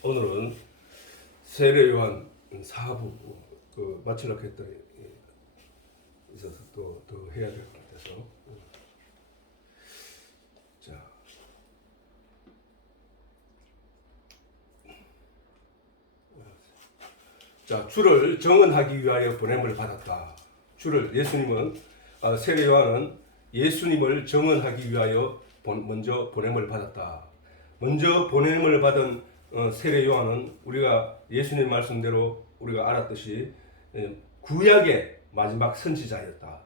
오늘은 세례 요한 사부 마치려고 했더니 있어서 더 해야 될 것 같아서 자 주를 정언하기 위하여 보냄을 받았다. 주를 예수님은 세례 요한은 예수님을 정언하기 위하여 먼저 보냄을 받았다. 먼저 보냄을 받은 세례 요한은 우리가 예수님 말씀대로 우리가 알았듯이 구약의 마지막 선지자였다.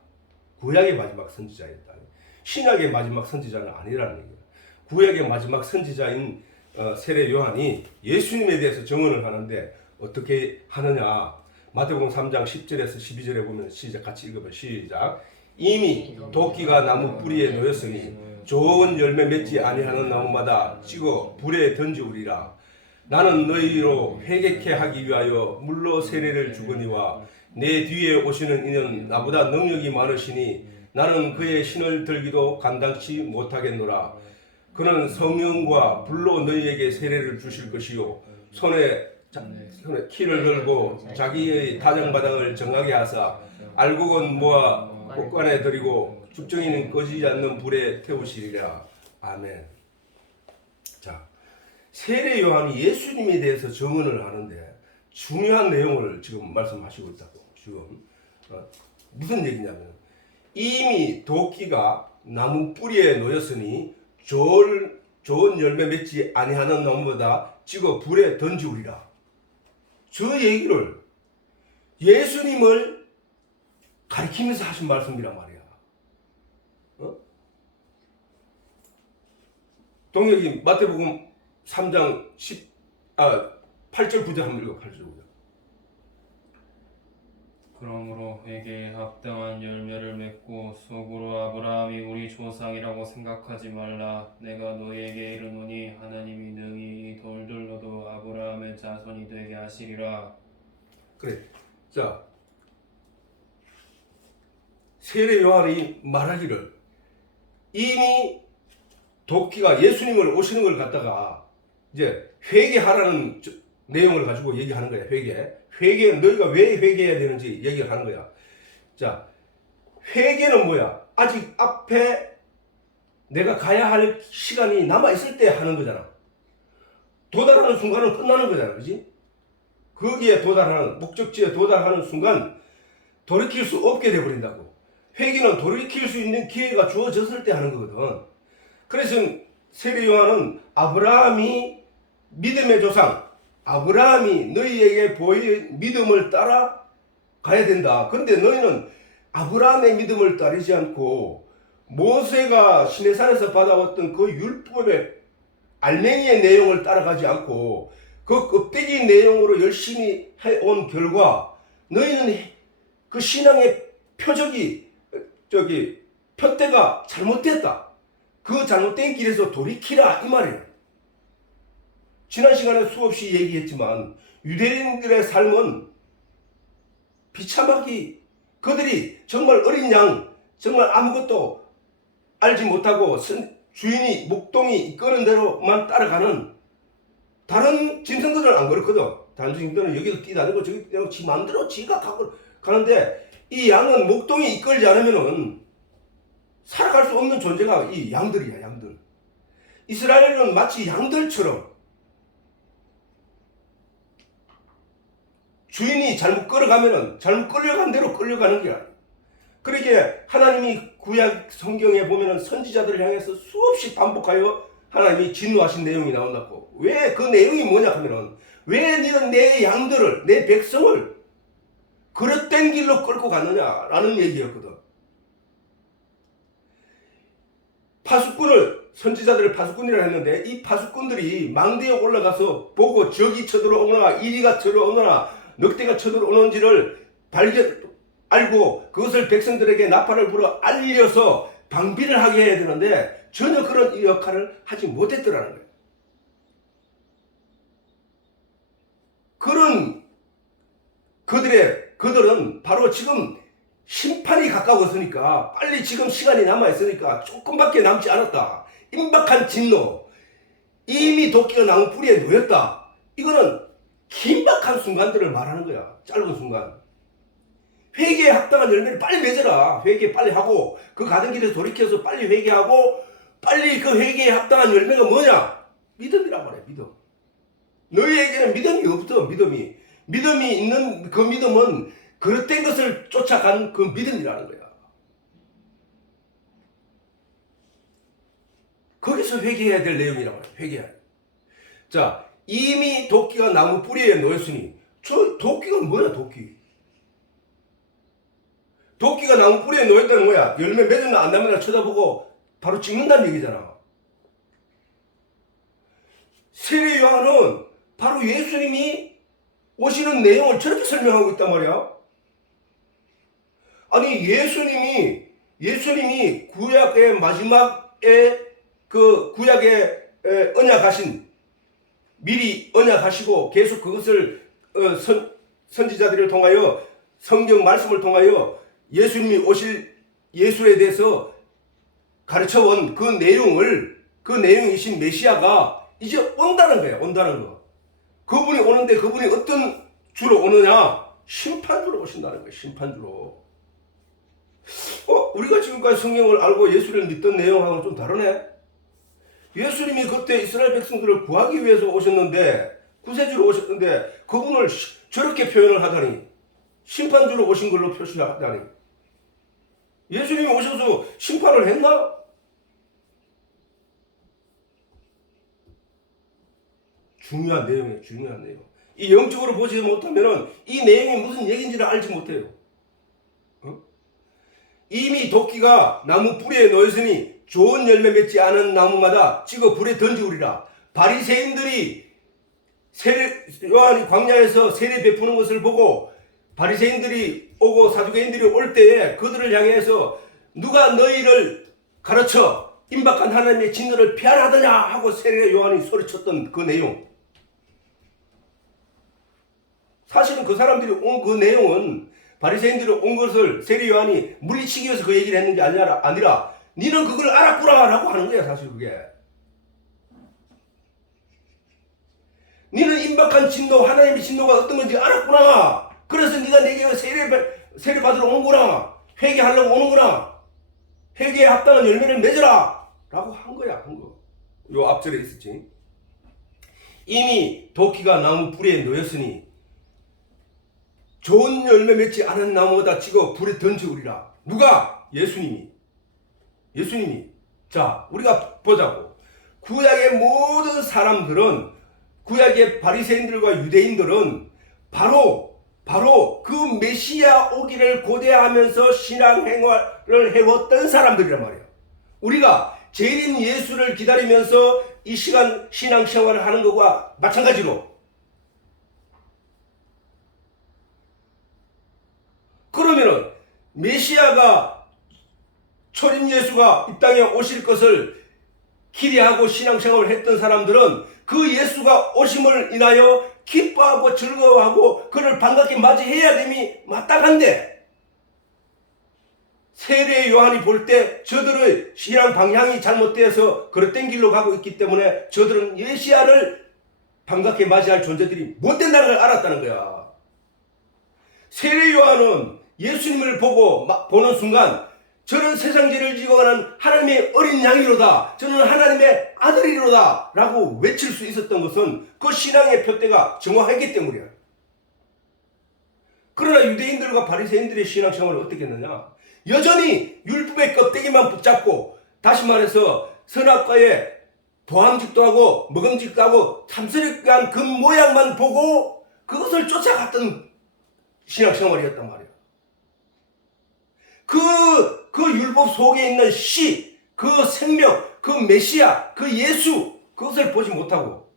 구약의 마지막 선지자였다. 신약의 마지막 선지자는 아니라는 얘기야. 구약의 마지막 선지자인 세례 요한이 예수님에 대해서 정언을 하는데 어떻게 하느냐? 마태복음 3장 10절에서 12절에 보면 시작 같이 읽어봐. 시작. 이미 도끼가 나무 뿌리에 놓였으니 좋은 열매 맺지 아니하는 나무마다 찍어 불에 던지우리라. 나는 너희로 회개케 하기 위하여 물로 세례를 주거니와 내 뒤에 오시는 이는 나보다 능력이 많으시니 나는 그의 신을 들기도 감당치 못하겠노라. 그는 성령과 불로 너희에게 세례를 주실 것이요 손에 키를 들고 자기의 다정마당을 정하게 하사 알곡은 모아 곳간에 들이고 죽정이는 꺼지지 않는 불에 태우시리라. 아멘. 자, 세례 요한이 예수님에 대해서 증언을 하는데 중요한 내용을 지금 말씀하시고 있다고. 지금 무슨 얘기냐면 이미 도끼가 나무 뿌리에 놓였으니 좋은 열매 맺지 아니하는 나무보다 찍어 불에 던지우리라. 저 얘기를 예수님을 가리키면서 하신 말씀이란 말이야. 동혁이 마태복음 3장 8절 9절 한번 읽어. 8절 9절. 그러므로 회개에 합당한 열매를 맺고 속으로 아브라함이 우리 조상이라고 생각하지 말라. 내가 너희에게 이르노니 하나님이 능히 이 돌들로도 아브라함의 자손이 되게 하시리라. 그래. 자, 세례 요한이 말하기를 이미 도끼가 예수님을 오시는 걸 갖다가 이제 회개하라는 내용을 가지고 얘기하는 거야. 회개 너희가 왜 회개해야 되는지 얘기를 하는 거야. 자, 회개는 뭐야? 아직 앞에 내가 가야 할 시간이 남아 있을 때 하는 거잖아. 도달하는 순간은 끝나는 거잖아, 그렇지? 거기에 도달하는 목적지에 도달하는 순간 돌이킬 수 없게 돼 버린다고. 회개는 돌이킬 수 있는 기회가 주어졌을 때 하는 거거든. 그래서 세례 요한은 아브라함이 믿음의 조상, 아브라함이 너희에게 보인 믿음을 따라 가야 된다. 그런데 너희는 아브라함의 믿음을 따르지 않고 모세가 시내산에서 받아왔던 그 율법의 알맹이의 내용을 따라가지 않고 그 껍데기 내용으로 열심히 해온 결과 너희는 그 신앙의 표대가 잘못됐다. 그 잘못된 길에서 돌이키라 이 말이에요. 지난 시간에 수없이 얘기했지만 유대인들의 삶은 비참하기, 그들이 정말 어린 양, 정말 아무것도 알지 못하고 주인이 목동이 이끄는 대로만 따라가는, 다른 짐승들은 안 그렇거든. 다른 짐승들은 여기도 뛰다니고 저기 뛰다니고 지 마음대로 지가 가고 가는데 이 양은 목동이 이끌지 않으면은 살아갈 수 없는 존재가 이 양들이야. 양들. 이스라엘은 마치 양들처럼 주인이 잘못 끌어가면은 잘못 끌려간 대로 끌려가는 게 아니야. 그러기에 하나님이 구약 성경에 보면은 선지자들을 향해서 수없이 반복하여 하나님이 진노하신 내용이 나온다고. 왜 그 내용이 뭐냐 하면은 왜 너는 내 양들을, 내 백성을 그릇된 길로 끌고 갔느냐라는 얘기였거든. 파수꾼을, 선지자들을 파수꾼이라 했는데 이 파수꾼들이 망대에 올라가서 보고 적이 쳐들어오거나 이리가 쳐들어오거나 늑대가 쳐들어오는지를 알고 그것을 백성들에게 나팔을 불어 알려서 방비를 하게 해야 되는데 전혀 그런 역할을 하지 못했더라는 거예요. 그들은 바로 지금 심판이 가까웠으니까 빨리 지금 시간이 남아있으니까 조금밖에 남지 않았다. 임박한 진노. 이미 도끼가 나무 뿌리에 놓였다. 이거는 긴박한 순간들을 말하는 거야. 짧은 순간. 회개에 합당한 열매를 빨리 맺어라. 회개 빨리 하고 그 가던 길에서 돌이켜서 빨리 회개하고 빨리 그 회개에 합당한 열매가 뭐냐? 믿음이란 말이야. 믿음. 너희에게는 믿음이 없어. 믿음이 있는 그 믿음은 그릇된 것을 쫓아간 그 믿음이라는 거야. 거기서 회개해야 될 내용이란 말이야. 회개해야 돼. 자, 이미 도끼가 나무 뿌리에 놓였으니 저 도끼가 뭐야 도끼? 도끼가 나무 뿌리에 놓였다는 거야. 열매 맺으면 안 나면 쳐다보고 바로 찍는다는 얘기잖아. 세례 요한은 바로 예수님이 오시는 내용을 저렇게 설명하고 있단 말이야. 아니 예수님이 구약의 마지막에 그 구약의 언약하신 미리 언약하시고 계속 그것을 선지자들을 통하여 성경 말씀을 통하여 예수님이 오실 예수에 대해서 가르쳐온 그 내용이신 메시아가 이제 온다는 거야. 온다는 거. 그분이 오는데 그분이 어떤 주로 오느냐? 심판주로 오신다는 거야. 심판주로. 우리가 지금까지 성경을 알고 예수를 믿던 내용하고는 좀 다르네. 예수님이 그때 이스라엘 백성들을 구하기 위해서 오셨는데 구세주로 오셨는데 그분을 저렇게 표현을 하다니 심판주로 오신 걸로 표시하다니 예수님이 오셔서 심판을 했나? 중요한 내용이에요. 중요한 내용. 이 영적으로 보지 못하면 이 내용이 무슨 얘기인지를 알지 못해요. 이미 도끼가 나무 뿌리에 놓였으니 좋은 열매 맺지 않은 나무마다 찍어 불에 던지우리라. 바리새인들이 요한이 광야에서 세례 베푸는 것을 보고 바리새인들이 오고 사두개인들이 올 때에 그들을 향해서 누가 너희를 가르쳐 임박한 하나님의 진노를 피하라 하더냐 하고 세례 요한이 소리쳤던 그 내용. 사실은 그 사람들이 온 그 내용은 바리새인들이 온 것을 세례 요한이 물리치기 위해서 그 얘기를 했는 게 아니라 니는 그걸 알았구나 라고 하는 거야. 사실 그게 니는 임박한 진노 하나님의 진노가 어떤 건지 알았구나. 그래서 네가 내게 세례 받으러 오는구나. 회개하려고 오는구나. 회개에 합당한 열매를 맺으라 라고 한 거야. 한 거. 요 앞절에 있었지. 이미 도끼가 나무 뿌리에 놓였으니 좋은 열매 맺지 않은 나무보다 찍어 불에 던지우리라. 누가? 예수님이. 자, 우리가 보자고. 구약의 모든 사람들은 구약의 바리새인들과 유대인들은 바로 그 메시아 오기를 고대하면서 신앙생활을 해왔던 사람들이란 말이에요. 우리가 재림 예수를 기다리면서 이 시간 신앙생활을 하는 것과 마찬가지로 그러면은 메시아가 초림 예수가 이 땅에 오실 것을 기대하고 신앙생활을 했던 사람들은 그 예수가 오심을 인하여 기뻐하고 즐거워하고 그를 반갑게 맞이해야 됨이 마땅한데 세례 요한이 볼 때 저들의 신앙 방향이 잘못되어서 그릇된 길로 가고 있기 때문에 저들은 메시아를 반갑게 맞이할 존재들이 못 된다는 걸 알았다는 거야. 세례 요한은 예수님을 보는 순간 저는 세상 죄를 지고 가는 하나님의 어린 양이로다. 저는 하나님의 아들이로다. 라고 외칠 수 있었던 것은 그 신앙의 표대가 정확했기 때문이야. 그러나 유대인들과 바리새인들의 신앙생활은 어떻게 했느냐? 여전히 율법의 껍데기만 붙잡고 다시 말해서 선악과에 보암직도 하고 먹음직도 하고 탐스럽게 한 그 모양만 보고 그것을 쫓아갔던 신앙생활이었단 말이야. 그 율법 속에 있는 씨, 그 생명, 그 메시아, 그 예수, 그것을 보지 못하고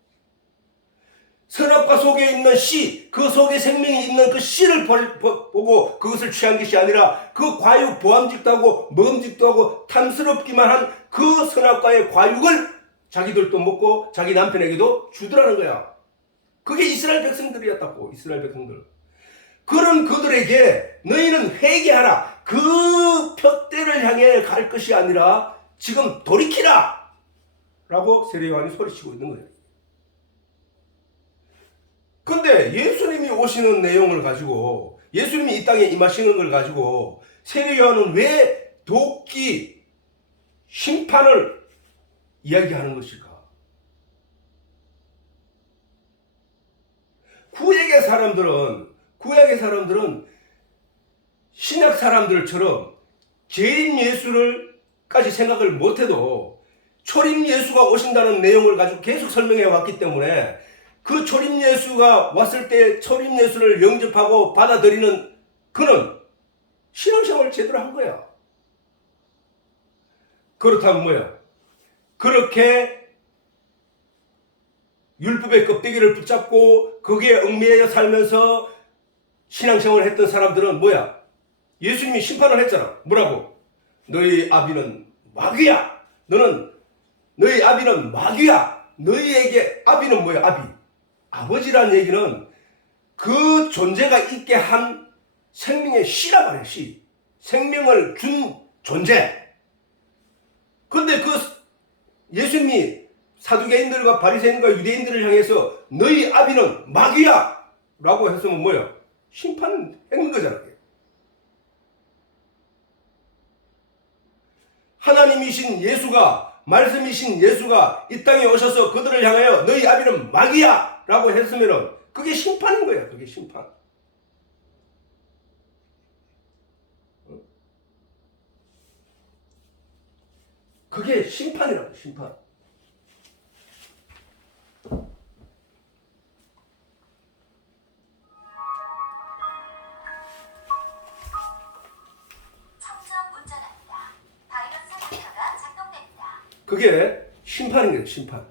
선악과 속에 있는 씨, 그 속에 생명이 있는 그 씨를 보고 그것을 취한 것이 아니라 그 과육, 보암직도 하고 먹음직도 하고 탐스럽기만 한 그 선악과의 과육을 자기들도 먹고 자기 남편에게도 주더라는 거야. 그게 이스라엘 백성들이었다고. 이스라엘 백성들. 그런 그들에게 너희는 회개하라. 그 표대를 향해 갈 것이 아니라 지금 돌이키라 라고 세례 요한이 소리치고 있는 거예요. 오시는 내용을 가지고 예수님이 이 땅에 임하시는 걸 가지고 세례 요한은 왜 도끼 심판을 이야기하는 것일까? 구약의 사람들은 신약 사람들처럼 재림 예수를까지 생각을 못해도 초림 예수가 오신다는 내용을 가지고 계속 설명해 왔기 때문에 그 초림 예수가 왔을 때 초림 예수를 영접하고 받아들이는 그는 신앙생활을 제대로 한 거야. 그렇다면 뭐야? 그렇게 율법의 껍데기를 붙잡고 거기에 얽매여 살면서 신앙생활을 했던 사람들은 뭐야? 예수님이 심판을 했잖아. 뭐라고? 너희 아비는 마귀야. 너희 아비는 마귀야. 너희에게 아비는 뭐야? 아비. 아버지란 얘기는 그 존재가 있게 한 생명의 씨라 말이야. 씨. 생명을 준 존재. 근데 그 예수님이 사두개인들과 바리새인과 유대인들을 향해서 너희 아비는 마귀야 라고 했으면 뭐야? 심판했는 거잖아. 하나님이신 예수가, 말씀이신 예수가 이 땅에 오셔서 그들을 향하여 너희 아비는 마귀야 라고 했으면은 그게 심판인 거야. 그게 심판. 그게 심판이라고. 심판. 그게 심판인 거예요. 심판.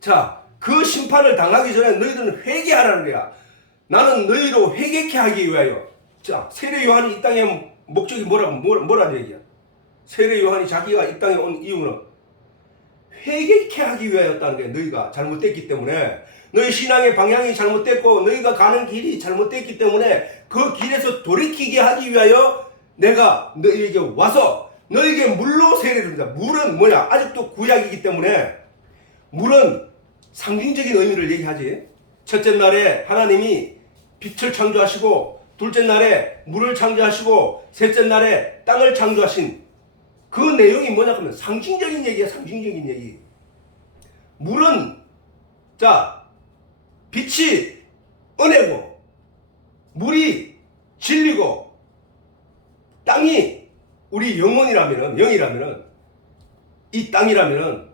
자, 그 심판을 당하기 전에 너희들은 회개하라는 거야. 나는 너희로 회개케 하기 위하여. 자, 세례 요한이 이 땅에 목적이 뭐라는 얘기야? 세례 요한이 자기가 이 땅에 온 이유는 회개케 하기 위하였다는 거야. 너희가 잘못됐기 때문에. 너희 신앙의 방향이 잘못됐고 너희가 가는 길이 잘못됐기 때문에 그 길에서 돌이키게 하기 위하여 내가 너희에게 와서 너희에게 물로 세례를 줍니다. 물은 뭐야? 아직도 구약이기 때문에 물은 상징적인 의미를 얘기하지. 첫째 날에 하나님이 빛을 창조하시고 둘째 날에 물을 창조하시고 셋째 날에 땅을 창조하신 그 내용이 뭐냐 하면 상징적인 얘기야. 상징적인 얘기. 물은 자 빛이 은혜고 물이 진리고 땅이 우리 영이라면은 이 땅이라면은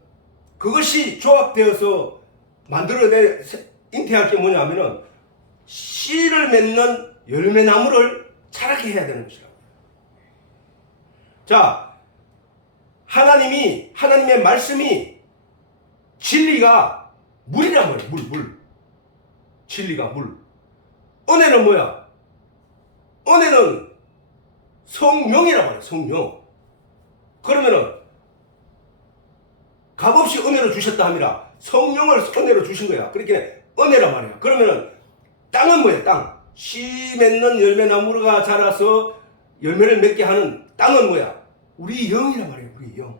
그것이 조합되어서 만들어내 잉태할 게 뭐냐 하면은 씨를 맺는 열매나무를 자라게 해야 되는 것이라고. 자, 하나님의 말씀이 진리가 물이란 말이야. 물. 진리가 물. 은혜는 뭐야? 은혜는 성령이란 말이야. 성령. 그러면은 값없이 은혜로 주셨다 함이라 성령을 은혜로 주신 거야. 그렇게 은혜란 말이야. 그러면은 땅은 뭐야? 땅. 씨 맺는 열매나무가 자라서 열매를 맺게 하는 땅은 뭐야? 우리 영이란 말이야. 우리 영.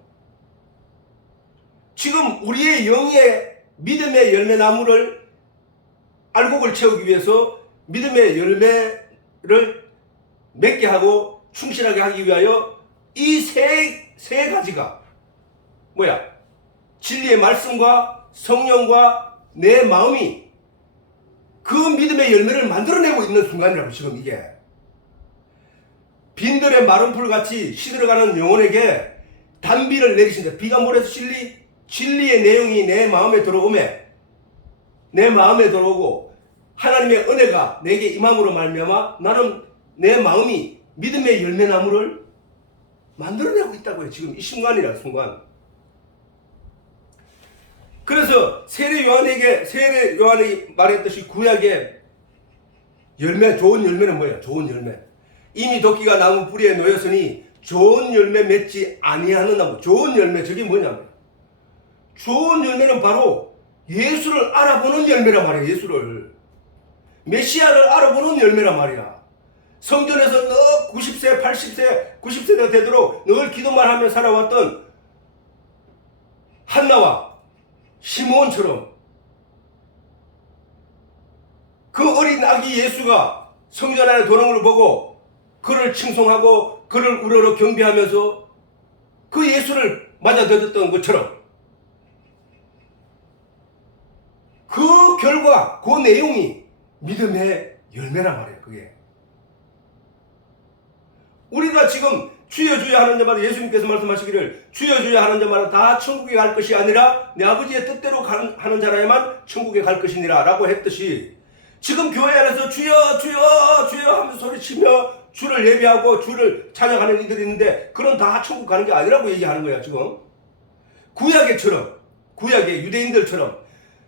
지금 우리의 영의 믿음의 열매나무를 알곡을 채우기 위해서 믿음의 열매를 맺게 하고 충실하게 하기 위하여 이 세 가지가 뭐야? 진리의 말씀과 성령과 내 마음이 그 믿음의 열매를 만들어내고 있는 순간이라고. 지금 이게 빈들의 마른 풀같이 시들어가는 영혼에게 단비를 내리신다. 비가 모래서 진리의 내용이 내 마음에 들어오매 내 마음에 들어오고 하나님의 은혜가 내게 임함으로 말미암아 나는 내 마음이 믿음의 열매나무를 만들어내고 있다고요. 지금 이 순간이라. 순간. 그래서 세례 요한이 말했듯이 구약의 열매, 좋은 열매는 뭐야? 좋은 열매. 이미 도끼가 나무 뿌리에 놓였으니 좋은 열매 맺지 아니하는 나무. 좋은 열매, 저게 뭐냐면 좋은 열매는 바로 예수를 알아보는 열매란 말이야. 예수를. 메시아를 알아보는 열매란 말이야. 성전에서 너 90세, 80세, 90세가 되도록 늘 기도만 하며 살아왔던 한나와 시므온처럼 그 어린 아기 예수가 성전 안에 도는 걸 보고 그를 칭송하고 그를 우러러 경배하면서 그 예수를 맞아들였던 것처럼 그 결과, 그 내용이 믿음의 열매란 말이에요. 그게 우리가 지금 주여 주여 하는 자마다 예수님께서 말씀하시기를 주여 주여 하는 자마다 다 천국에 갈 것이 아니라 내 아버지의 뜻대로 하는 자라야만 천국에 갈 것이니라 라고 했듯이 지금 교회 안에서 주여 주여 주여 하면서 소리치며 주를 예배하고 주를 찬양하는 이들이 있는데 그런 다 천국 가는 게 아니라고 얘기하는 거야. 지금 구약의 유대인들처럼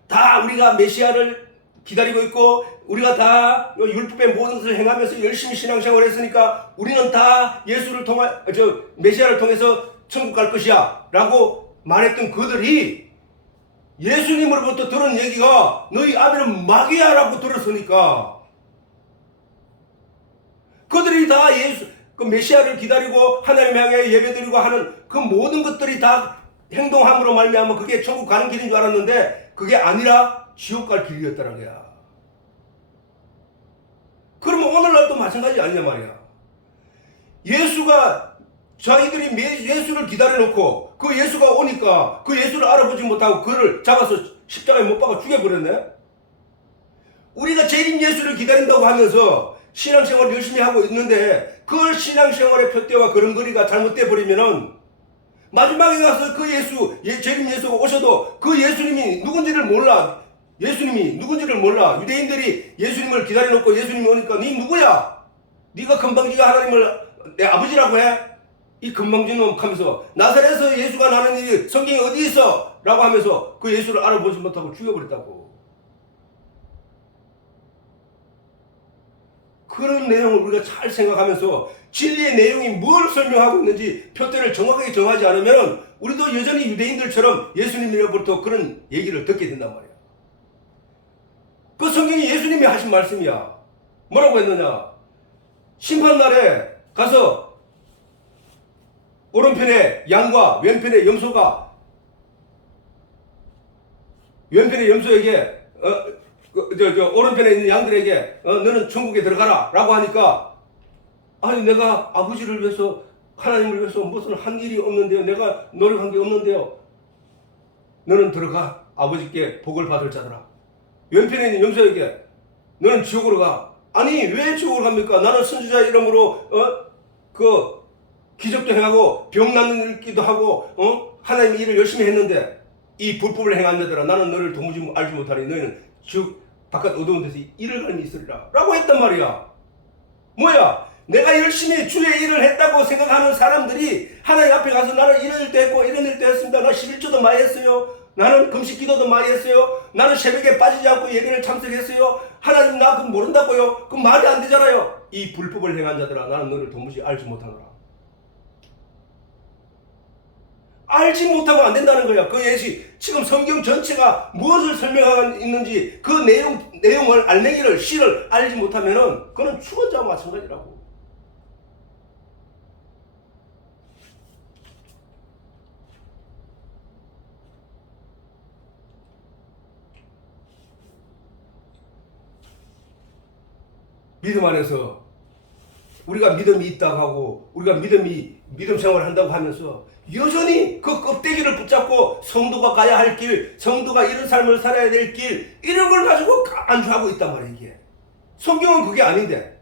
다 우리가 메시아를 기다리고 있고 우리가 다 율법의 모든 것을 행하면서 열심히 신앙생활을 했으니까 우리는 다 메시아를 통해서 천국 갈 것이야 라고 말했던 그들이 예수님으로부터 들은 얘기가 너희 아비는 마귀야 라고 들었으니까 그들이 다 그 메시아를 기다리고 하나님 향해 예배드리고 하는 그 모든 것들이 다 행동함으로 말미암아 그게 천국 가는 길인 줄 알았는데 그게 아니라 지옥 갈 길이었다는 거야. 그러면 오늘날도 마찬가지 아니냐 말이야. 예수가 자기들이 예수를 기다려놓고 그 예수가 오니까 그 예수를 알아보지 못하고 그를 잡아서 십자가에 못 박아 죽여버렸네. 우리가 재림 예수를 기다린다고 하면서 신앙생활을 열심히 하고 있는데 그 신앙생활의 표대와 걸음걸이가 잘못돼 버리면은 마지막에 가서 그 재림 예수가 오셔도 그 예수님이 누군지를 몰라. 유대인들이 예수님을 기다려놓고 예수님이 오니까 니 누구야? 네가 건방지가 하나님을 내 아버지라고 해? 이 건방진 놈 하면서 나사렛에서 예수가 나는 일이 성경에 어디 있어? 라고 하면서 그 예수를 알아보지 못하고 죽여버렸다고. 그런 내용을 우리가 잘 생각하면서 진리의 내용이 뭘 설명하고 있는지 표대를 정확하게 정하지 않으면 우리도 여전히 유대인들처럼 예수님으로부터 그런 얘기를 듣게 된단 말이야. 그 성경이 예수님이 하신 말씀이야. 뭐라고 했느냐? 심판날에 가서 오른편에 양과 왼편에 염소가 왼편의 염소에게 오른편에 있는 양들에게 너는 천국에 들어가라 라고 하니까 아니 내가 아버지를 위해서 하나님을 위해서 무슨 한 일이 없는데요. 내가 노력한 게 없는데요. 너는 들어가 아버지께 복을 받을 자들아. 왼편에 있는 염소에게 너는 지옥으로 가. 아니 왜 지옥으로 갑니까? 나는 선지자 이름으로 그 기적도 행하고 병 낫는 일기도 하고 하나님의 일을 열심히 했는데 이 불법을 행한 자들아 나는 너를 도무지 알지 못하니 너희는 지옥 바깥 어두운 데서 이를 갈미 있으리라 라고 했단 말이야. 뭐야? 내가 열심히 주의 일을 했다고 생각하는 사람들이 하나님 앞에 가서 나는 이런 일도 했고 이런 일도 했습니다. 나 11조도 많이 했어요. 나는 금식 기도도 많이 했어요. 나는 새벽에 빠지지 않고 예배를 참석했어요. 하나님 나 그거 모른다고요? 그 말이 안 되잖아요. 이 불법을 행한 자들아 나는 너를 도무지 알지 못하노라. 알지 못하고 안 된다는 거야. 그 예시 지금 성경 전체가 무엇을 설명하고 있는지 그 내용을 알맹이를 씨를 알지 못하면은 그건 죽은 자와 마찬가지라고. 믿음 안에서 우리가 믿음이 있다고 하고 우리가 믿음 생활을 한다고 하면서 여전히 그 껍데기를 붙잡고 성도가 가야 할 길, 성도가 이런 삶을 살아야 될 길, 이런 걸 가지고 안주하고 있단 말이에요. 이게 성경은 그게 아닌데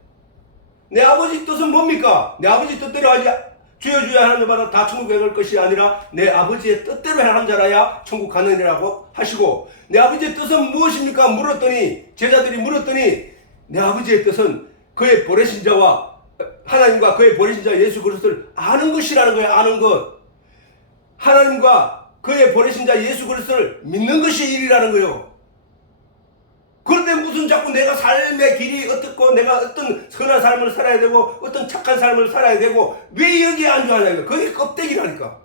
내 아버지 뜻은 뭡니까? 내 아버지 뜻대로 하지 주여 주여 하는 자마다 다 천국에 갈 것이 아니라 내 아버지의 뜻대로 하는 자라야 천국 가느니라고 하시고 내 아버지의 뜻은 무엇입니까? 제자들이 물었더니 내 아버지의 뜻은 그의 보내신 자와 하나님과 그의 보내신 자 예수 그리스도를 아는 것이라는 거예요. 아는 것. 하나님과 그의 보내신 자 예수 그리스도를 믿는 것이 일이라는 거예요. 그런데 무슨 자꾸 내가 삶의 길이 어떻고 내가 어떤 선한 삶을 살아야 되고 어떤 착한 삶을 살아야 되고 왜 여기에 안주하냐고요. 그게 껍데기라니까.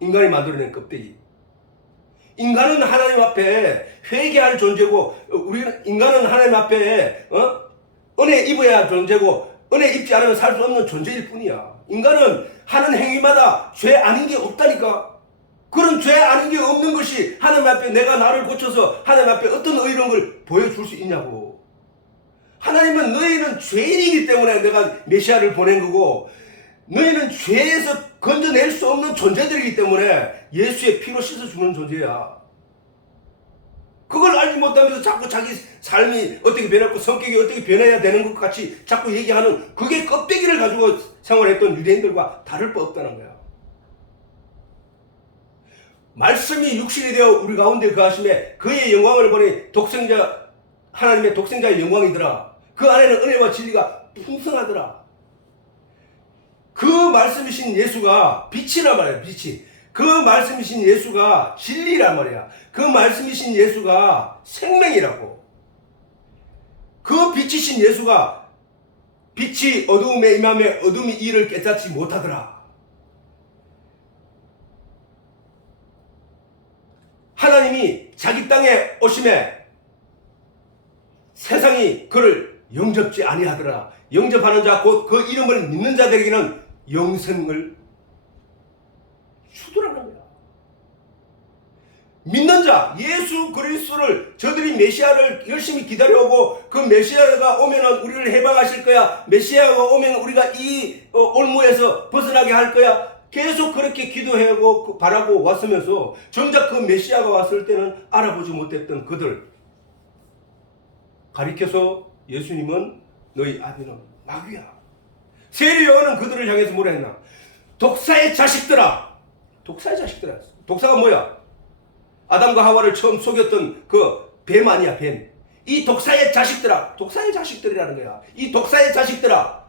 인간이 만들어낸 껍데기. 인간은 하나님 앞에 회개할 존재고 인간은 하나님 앞에 은혜 입어야 존재고 은혜 입지 않으면 살 수 없는 존재일 뿐이야. 인간은 하는 행위마다 죄 아닌 게 없다니까. 그런 죄 아닌 게 없는 것이 하나님 앞에 내가 나를 고쳐서 하나님 앞에 어떤 의로운 걸 보여줄 수 있냐고. 하나님은 너희는 죄인이기 때문에 내가 메시아를 보낸 거고, 너희는 죄에서 건져낼 수 없는 존재들이기 때문에 예수의 피로 씻어주는 존재야. 그걸 알지 못하면서 자꾸 자기 삶이 어떻게 변했고 성격이 어떻게 변해야 되는 것 같이 자꾸 얘기하는, 그게 껍데기를 가지고 생활했던 유대인들과 다를 바 없다는 거야. 말씀이 육신이 되어 우리 가운데 거하심에 그의 영광을 보니 독생자, 하나님의 독생자의 영광이더라. 그 안에는 은혜와 진리가 풍성하더라. 그 말씀이신 예수가 빛이란 말이야. 빛이. 그 말씀이신 예수가 진리란 말이야. 그 말씀이신 예수가 생명이라고. 그 빛이신 예수가 빛이 어두움에 임함에 어둠이 이를 깨닫지 못하더라. 하나님이 자기 땅에 오심에 세상이 그를 영접지 아니하더라. 영접하는 자 곧 그 이름을 믿는 자들에게는 영생을 주더라는 거야. 믿는 자, 예수 그리스도를, 저들이 메시아를 열심히 기다려오고 그 메시아가 오면은 우리를 해방하실 거야. 메시아가 오면 우리가 이 올무에서 벗어나게 할 거야. 계속 그렇게 기도하고 바라고 왔으면서 정작 그 메시아가 왔을 때는 알아보지 못했던 그들 가리켜서 예수님은 너희 아비는 마귀야. 세례 요한은 그들을 향해서 뭐라 했나? 독사의 자식들아. 독사의 자식들아. 독사가 뭐야? 아담과 하와를 처음 속였던 그 뱀 아니야, 뱀. 이 독사의 자식들아. 독사의 자식들이라는 거야. 이 독사의 자식들아.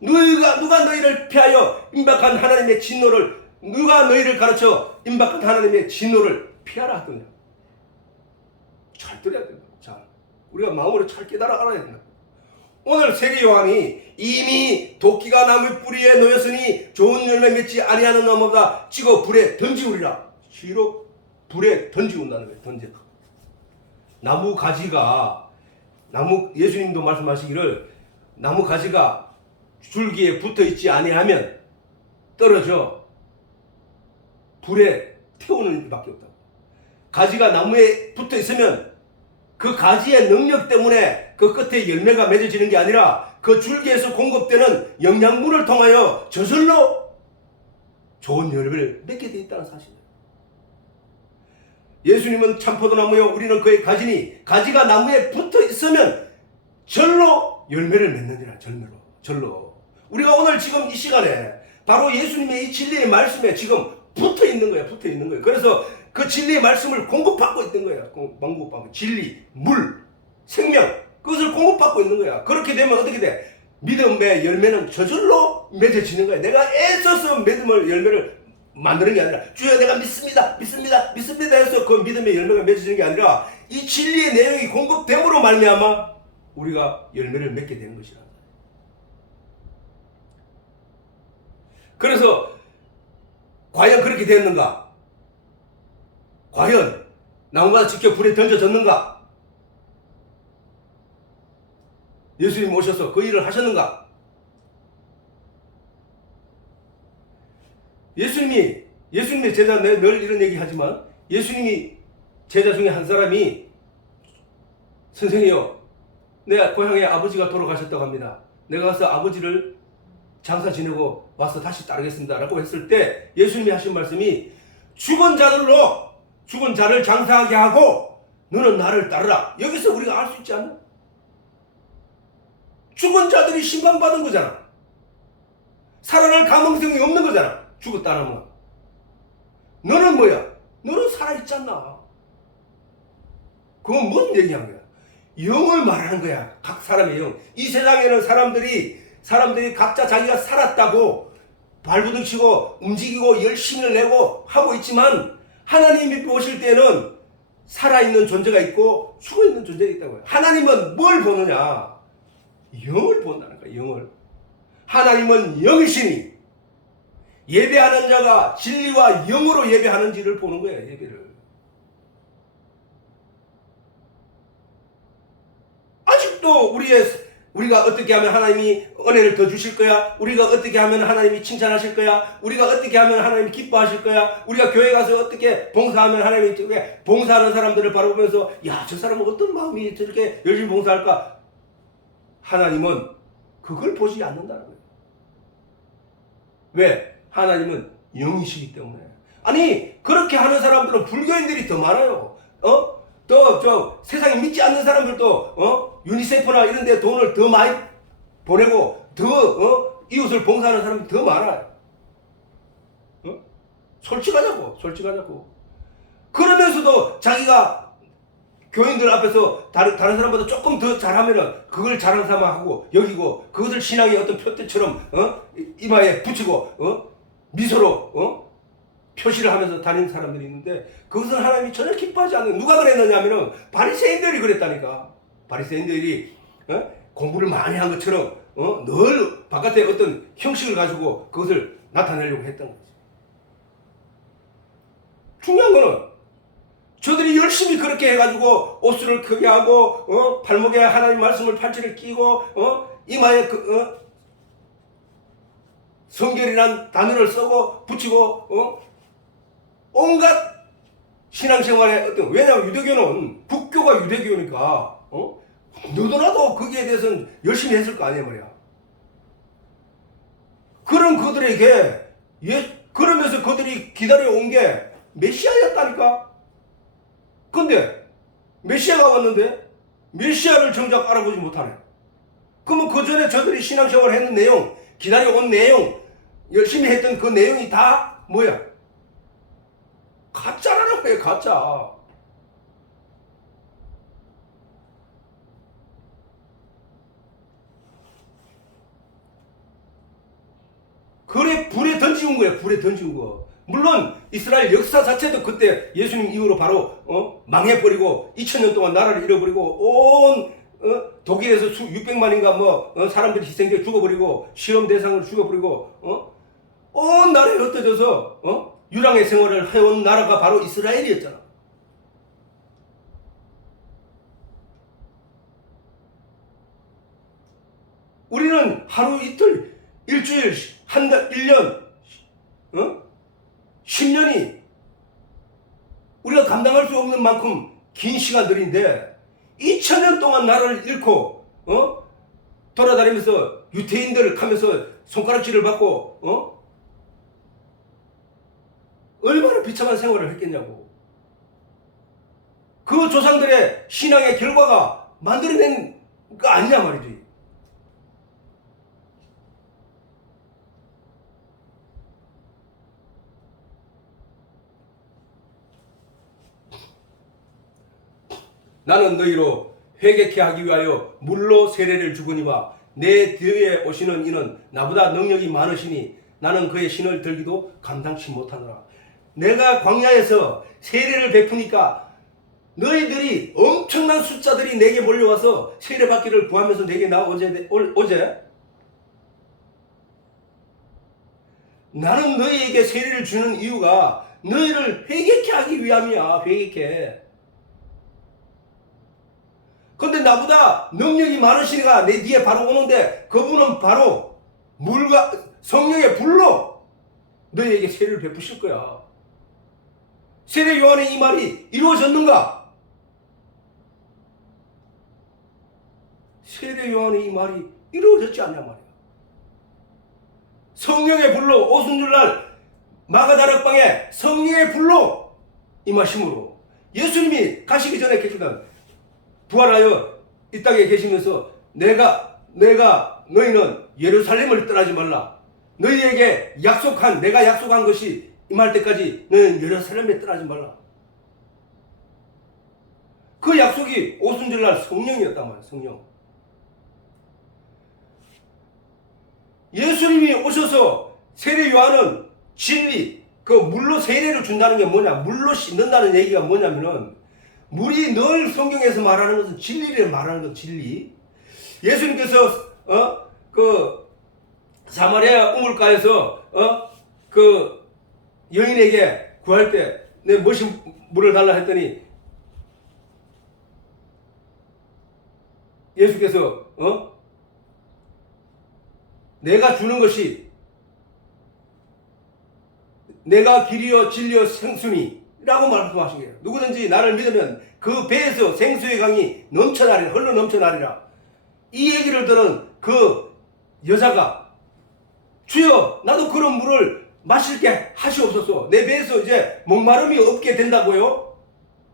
누가 너희를 피하여 임박한 하나님의 진노를, 누가 너희를 가르쳐 임박한 하나님의 진노를 피하라 하더냐. 잘 들어야 된다. 잘. 우리가 마음으로 잘 깨달아 알아야 된다. 오늘 세례 요한이 이미 도끼가 나무 뿌리에 놓였으니 좋은 열매 맺지 아니하는 나무보다 찍어 불에 던지우리라. 시로 불에 던지운다는 거예요. 던져. 나무 가지가, 예수님도 말씀하시기를 나무 가지가 줄기에 붙어 있지 아니하면 떨어져 불에 태우는 일밖에 없다고. 가지가 나무에 붙어 있으면 그 가지의 능력 때문에 그 끝에 열매가 맺어지는 게 아니라 그 줄기에서 공급되는 영양분을 통하여 저절로 좋은 열매를 맺게 돼 있다는 사실이에요. 예수님은 참포도나무요 우리는 그의 가지니 가지가 나무에 붙어 있으면 절로 열매를 맺느니라. 절로. 우리가 오늘 지금 이 시간에 바로 예수님의 이 진리의 말씀에 지금 붙어 있는 거야. 그래서 그 진리의 말씀을 공급받고 있는 거야. 공급받고. 진리, 물, 생명, 그것을 공급받고 있는 거야. 그렇게 되면 어떻게 돼? 믿음의 열매는 저절로 맺어지는 거야. 내가 애써서 믿음의 열매를 만드는 게 아니라 주여 내가 믿습니다 해서 그 믿음의 열매가 맺어지는 게 아니라 이 진리의 내용이 공급됨으로 말미암아 우리가 열매를 맺게 되는 것이라. 그래서 과연 그렇게 되었는가? 과연 나무마다 직접 불에 던져졌는가? 예수님 오셔서 그 일을 하셨는가? 예수님의 제자, 내가 늘 이런 얘기 하지만 예수님이 제자 중에 한 사람이 선생이요, 내 고향에 아버지가 돌아가셨다고 합니다. 내가 가서 아버지를 장사 지내고 와서 다시 따르겠습니다 라고 했을 때 예수님이 하신 말씀이 죽은 자를 장사하게 하고 너는 나를 따르라. 여기서 우리가 알 수 있지 않나? 죽은 자들이 심판받은 거잖아. 살아날 가능성이 없는 거잖아. 죽었다는 건. 너는 뭐야? 너는 살아있잖아. 그건 무슨 얘기한 거야? 영을 말하는 거야. 각 사람의 영. 이 세상에는 사람들이 각자 자기가 살았다고 발부둥치고 움직이고 열심을 내고 하고 있지만 하나님이 보실 때는 살아있는 존재가 있고 죽어있는 존재가 있다고요. 하나님은 뭘 보느냐? 영을 본다는 거야. 영을. 하나님은 영이시니 예배하는 자가 진리와 영으로 예배하는지를 보는 거예요. 예배를. 아직도 우리가 어떻게 하면 하나님이 은혜를 더 주실 거야? 우리가 어떻게 하면 하나님이 칭찬하실 거야? 우리가 어떻게 하면 하나님이 기뻐하실 거야? 우리가 교회 가서 어떻게 봉사하면 하나님이 봉사하는 사람들을 바라보면서 야, 저 사람은 어떤 마음이 저렇게 열심히 봉사할까? 하나님은 그걸 보지 않는다는 거예요. 왜? 하나님은 영이시기 때문에. 아니 그렇게 하는 사람들은 불교인들이 더 많아요. 또 세상에 믿지 않는 사람들도 유니세프나 이런 데 돈을 더 많이 보내고 더 이웃을 봉사하는 사람이 더 많아요. 솔직하자고. 그러면서도 자기가 교인들 앞에서 다른 사람보다 조금 더 잘하면은 그걸 자랑 삼아 하고 여기고 그것을 신앙의 어떤 표대처럼 이마에 붙이고 미소로 표시를 하면서 다니는 사람들이 있는데 그것은 하나님이 전혀 기뻐하지 않는. 누가 그랬느냐면은 바리새인들이 그랬다니까. 바리새인들이 공부를 많이 한 것처럼 늘 바깥에 어떤 형식을 가지고 그것을 나타내려고 했던 거지. 중요한 거는 저들이 열심히 그렇게 해가지고 옷을 크게 하고 발목에 하나님 말씀을 팔찌를 끼고 이마에 성결이란 단어를 쓰고 붙이고 온갖 신앙생활에 왜냐하면 유대교는 국교가 유대교니까 너도나도 거기에 대해서는 열심히 했을 거 아니야 말이야. 그런 그들에게 그러면서 그들이 기다려온 게 메시아였다니까. 근데 메시아가 왔는데 메시아를 정작 알아보지 못하네. 그러면 그 전에 저들이 신앙생활을 했는 내용, 기다려온 내용, 열심히 했던 그 내용이 다 뭐야? 가짜라는 거예요. 가짜. 그래 불에 던지운 거예요. 불에 던지운 거. 물론 이스라엘 역사 자체도 그때 예수님 이후로 바로 망해버리고 2000년 동안 나라를 잃어버리고 온 독일에서 600만인가 사람들이 희생되어 죽어버리고 시험 대상을 죽어버리고 온 나라에 흩어져서 유랑의 생활을 해온 나라가 바로 이스라엘이었잖아. 우리는 하루 이틀 일주일 한 달 1년 10년이 우리가 감당할 수 없는 만큼 긴 시간들인데 2000년 동안 나라를 잃고 돌아다니면서 유태인들을 하면서 손가락질을 받고 얼마나 비참한 생활을 했겠냐고. 그 조상들의 신앙의 결과가 만들어낸 거 아니냐 말이지. 나는 너희로 회개케 하기 위하여 물로 세례를 주거니와 내 뒤에 오시는 이는 나보다 능력이 많으시니 나는 그의 신을 들기도 감당치 못하노라. 내가 광야에서 세례를 베푸니까 너희들이 엄청난 숫자들이 내게 몰려와서 세례받기를 구하면서 내게 나오제. 나는 너희에게 세례를 주는 이유가 너희를 회개케 하기 위함이야. 회개케. 근데 나보다 능력이 많으시니까 내 뒤에 바로 오는데 그분은 바로 물과 성령의 불로 너희에게 세례를 베푸실 거야. 세례 요한의 이 말이 이루어졌는가? 세례 요한의 이 말이 이루어졌지 않냐 말이야. 성령의 불로 오순절날 마가다락방에 성령의 불로 임하심으로 예수님이 가시기 전에 계시던 부활하여 이 땅에 계시면서 내가 너희는 예루살렘을 떠나지 말라. 너희에게 내가 약속한 것이 임할 때까지 너희는 예루살렘에 떠나지 말라. 그 약속이 오순절날 성령이었단 말이야. 성령. 예수님이 오셔서 세례 요한은 진리, 그 물로 세례를 준다는 게 뭐냐? 물로 씻는다는 얘기가 뭐냐면은 물이 늘 성경에서 말하는 것은 진리를 말하는 것, 진리. 예수님께서 그 사마리아 우물가에서 그 여인에게 구할 때 내 머신 물을 달라 했더니 예수께서 내가 주는 것이 내가 길이요 진리요 생수니 라고 말씀하신 거예요. 누구든지 나를 믿으면 그 배에서 생수의 강이 흘러 넘쳐나리라. 이 얘기를 들은 그 여자가 주여 나도 그런 물을 마실게 하시옵소서. 내 배에서 이제 목마름이 없게 된다고요?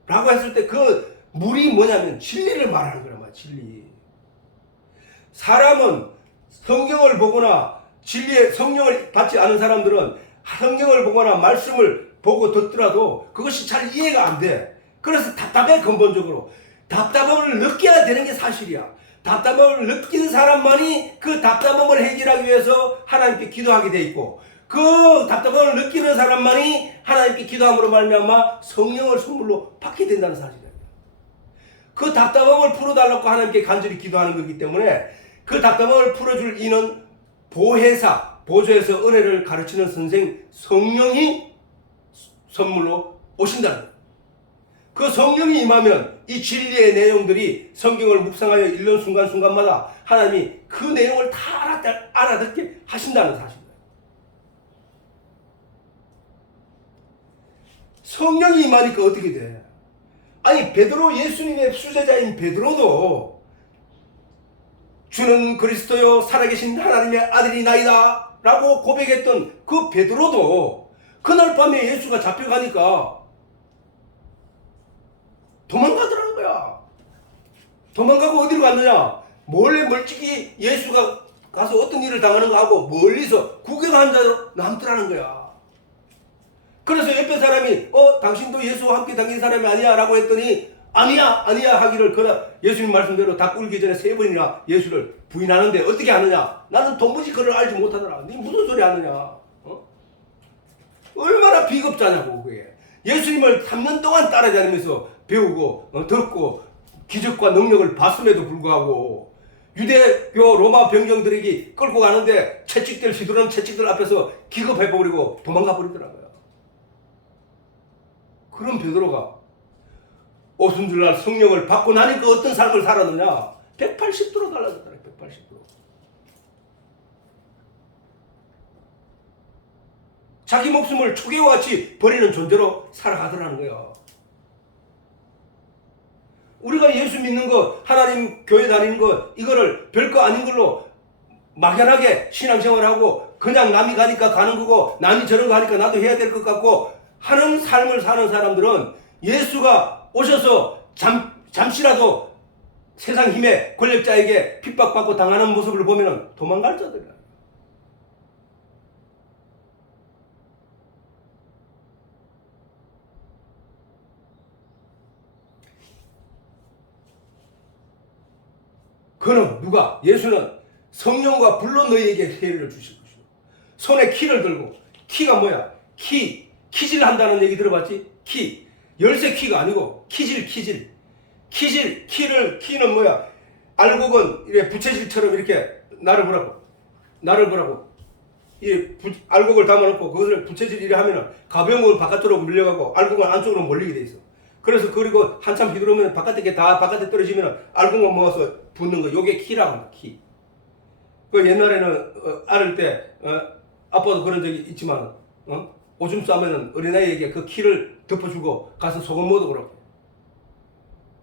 라고 했을 때 그 물이 뭐냐면 진리를 말하는 거란 말이야. 진리. 사람은 성경을 보거나 진리의 성령을 받지 않은 사람들은 성경을 보거나 말씀을 보고 듣더라도 그것이 잘 이해가 안 돼. 그래서 답답해. 근본적으로 답답함을 느껴야 되는 게 사실이야. 답답함을 느낀 사람만이 그 답답함을 해결하기 위해서 하나님께 기도하게 돼 있고, 그 답답함을 느끼는 사람만이 하나님께 기도함으로 말미암아 성령을 선물로 받게 된다는 사실이에요. 그 답답함을 풀어달라고 하나님께 간절히 기도하는 거기 때문에 그 답답함을 풀어줄 이는 보혜사, 보조에서 은혜를 가르치는 선생 성령이 선물로 오신다는 거예요. 그 성령이 임하면 이 진리의 내용들이 성경을 묵상하여 읽는 순간순간마다 하나님이 그 내용을 다 알아듣게 하신다는 사실이에요. 성령이 임하니까 어떻게 돼? 아니 베드로, 예수님의 수제자인 베드로도 주는 그리스도요 살아계신 하나님의 아들이나이다 라고 고백했던 그 베드로도 그날 밤에 예수가 잡혀가니까 도망가더라는 거야. 도망가고 어디로 갔느냐? 몰래 멀찍이 예수가 가서 어떤 일을 당하는 거 하고 멀리서 구경한 자로 남더라는 거야. 그래서 옆에 사람이 당신도 예수와 함께 다닌 사람이 아니야 라고 했더니 아니야 하기를 그러나 예수님 말씀대로 다 꿀기 전에 3번이나 예수를 부인하는데 어떻게 하느냐? 나는 도무지 그를 알지 못하더라. 니 무슨 소리 하느냐? 얼마나 비겁자냐고 그게. 예수님을 3년 동안 따라다니면서 배우고 듣고 기적과 능력을 봤음에도 불구하고 유대교 로마 병정들에게 끌고 가는데 채찍들 휘두르는 채찍들 앞에서 기겁해버리고 도망가 버리더라고요. 그런 베드로가 오순절날 성령을 받고 나니까 어떤 삶을 살았느냐? 180도로 달라졌더라. 180도. 자기 목숨을 초계와 같이 버리는 존재로 살아가더라는 거야. 우리가 예수 믿는 거, 하나님 교회 다니는 거, 이거를 별거 아닌 걸로 막연하게 신앙생활하고 그냥 남이 가니까 가는 거고 남이 저런 거 하니까 나도 해야 될 것 같고 하는 삶을 사는 사람들은 예수가 오셔서 잠시라도 세상 힘의 권력자에게 핍박받고 당하는 모습을 보면 도망갈 자들이야. 그는 누가? 예수는 성령과 불로 너희에게 세례를 주실 것이고 손에 키를 들고, 키가 뭐야? 키질 한다는 얘기 들어봤지? 열쇠 키가 아니고 키는 뭐야? 알곡은 이렇게 부채질처럼 이렇게 나를 보라고 이 알곡을 담아놓고 그것을 부채질 이래 하면은 가벼운 건 바깥으로 밀려가고 알곡은 안쪽으로 몰리게 돼 있어. 그래서 그리고 한참 휘두르면 바깥에 다 바깥에 떨어지면 알곡만 모아서 붓는 거. 요게 키라고 합니다. 키. 그 옛날에는 아를 때 아빠도 그런 적이 있지만 오줌 싸면은 어린아이에게 그 키를 덮어주고 가서 소금 먹어 그러고.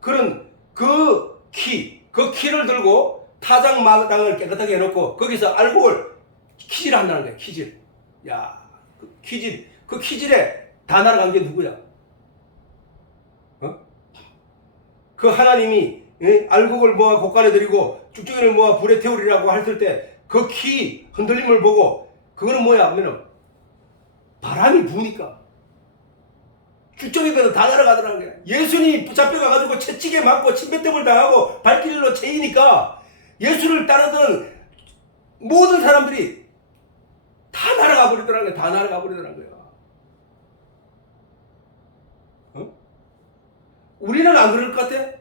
그런 그 키를 들고 타작 마당을 깨끗하게 해놓고 거기서 알곡을 키질 한다는 거야. 키질. 야, 그 키질에 다 날아간 게 누구야? 그 하나님이 알곡을 모아 곡간에 들이고 쭉쭉이를 모아 불에 태우리라고 했을 때 그 키 흔들림을 보고 그거는 뭐야 하면은 바람이 부니까 쭉쭉이가 다 날아가더라는 거야. 예수님이 잡혀가가지고 채찍에 맞고 침뱉음을 당하고 발길로 채이니까 예수를 따르던 모든 사람들이 다 날아가 버리더라는 거야. 다 날아가 버리더라는 거야. 우리는 안 그럴 것 같아?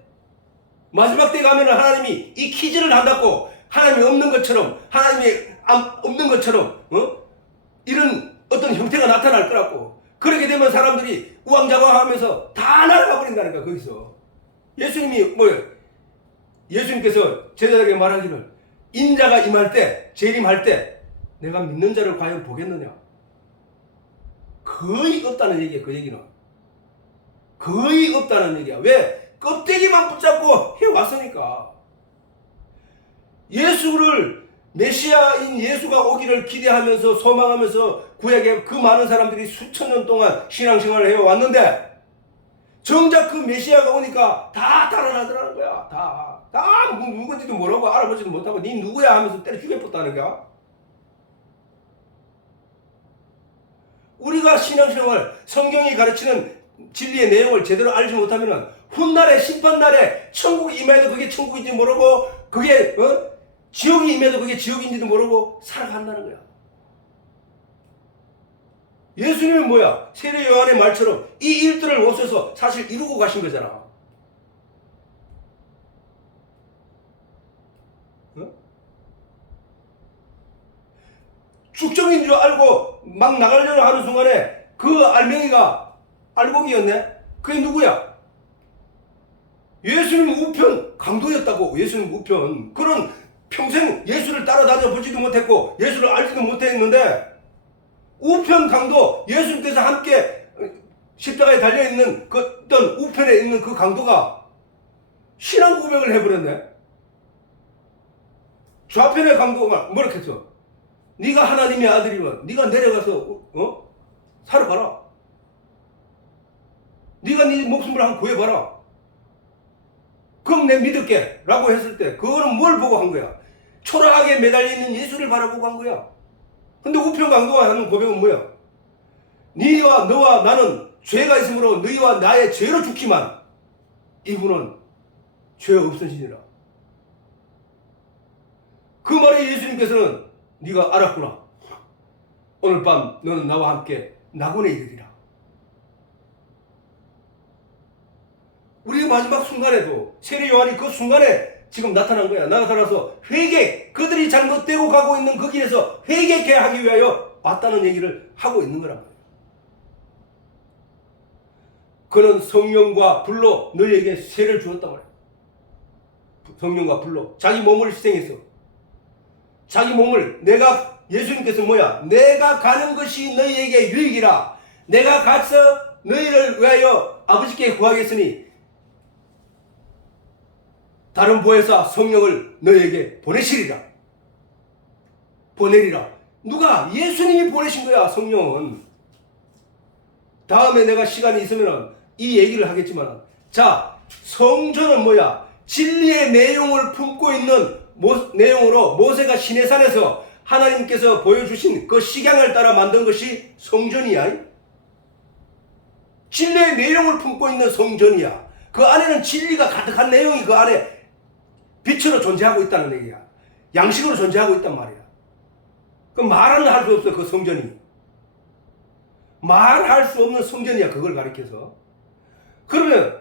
마지막 때 가면은 하나님이 이 키즈를 한다고 하나님이 없는 것처럼 이런 어떤 형태가 나타날 거라고. 그렇게 되면 사람들이 우왕좌왕하면서 다 날아가 버린다는 거야. 거기서 예수님이 뭐예요? 예수님께서 제자들에게 말하기를 인자가 임할 때, 재림할 때 내가 믿는 자를 과연 보겠느냐? 거의 없다는 얘기야. 그 얘기는 거의 없다는 얘기야. 왜? 껍데기만 붙잡고 해왔으니까. 예수를 메시아인 예수가 오기를 기대하면서 소망하면서 구약의 그 많은 사람들이 수천 년 동안 신앙생활을 해왔는데 정작 그 메시아가 오니까 다 달아나더라는 거야. 다 누군지도 모르고 알아보지도 못하고 니 누구야 하면서 때려 죽여버렸다는 거야. 우리가 신앙생활 성경이 가르치는 진리의 내용을 제대로 알지 못하면 훗날에 심판날에 천국이 임해도 그게 천국인지 모르고 그게 지옥이 임해도 그게 지옥인지도 모르고 살아간다는 거야. 예수님은 뭐야? 세례 요한의 말처럼 이 일들을 오셔서 사실 이루고 가신 거잖아. 축적인 줄 알고 막 나가려고 하는 순간에 그 알맹이가 알곡이었네? 그게 누구야? 예수님 우편 강도였다고. 예수님 우편. 그런 평생 예수를 따라다녀 보지도 못했고 예수를 알지도 못했는데 우편 강도, 예수님께서 함께 십자가에 달려있는 그 어떤 우편에 있는 그 강도가 신앙 고백을 해버렸네. 좌편의 강도가 뭐라 했어? 네가 하나님의 아들이면 네가 내려가서 살아봐라. 네가 네 목숨을 한번 구해봐라. 그럼 내 믿을게 라고 했을 때 그거는 뭘 보고 한 거야? 초라하게 매달려 있는 예수를 바라보고 한 거야. 근데 우편 강도가 하는 고백은 뭐야? 네와 너와 나는 죄가 있으므로 너희와 나의 죄로 죽지만 이분은 죄 없으시니라. 그 말에 예수님께서는 네가 알았구나. 오늘 밤 너는 나와 함께 낙원에 이르리라. 우리 마지막 순간에도 세례 요한이 그 순간에 지금 나타난 거야. 나타나서 그들이 잘못되고 가고 있는 그 길에서 회개케 하기 위하여 왔다는 얘기를 하고 있는 거란 말이야. 그는 성령과 불로 너희에게 세를 주었단 말이야. 성령과 불로 자기 몸을 희생했어. 자기 몸을 예수님께서 뭐야? 내가 가는 것이 너희에게 유익이라. 내가 가서 너희를 위하여 아버지께 구하겠으니 다른 보혜사 성령을 너희에게 보내시리라. 보내리라. 누가? 예수님이 보내신 거야. 성령은. 다음에 내가 시간이 있으면 이 얘기를 하겠지만, 자, 성전은 뭐야? 진리의 내용을 품고 있는 내용으로 모세가 시내산에서 하나님께서 보여주신 그 식양을 따라 만든 것이 성전이야. 진리의 내용을 품고 있는 성전이야. 그 안에는 진리가 가득한 내용이 그 안에 빛으로 존재하고 있다는 얘기야. 양식으로 존재하고 있단 말이야. 그 말은 할 수 없어. 그 성전이. 말할 수 없는 성전이야. 그걸 가리켜서. 그러면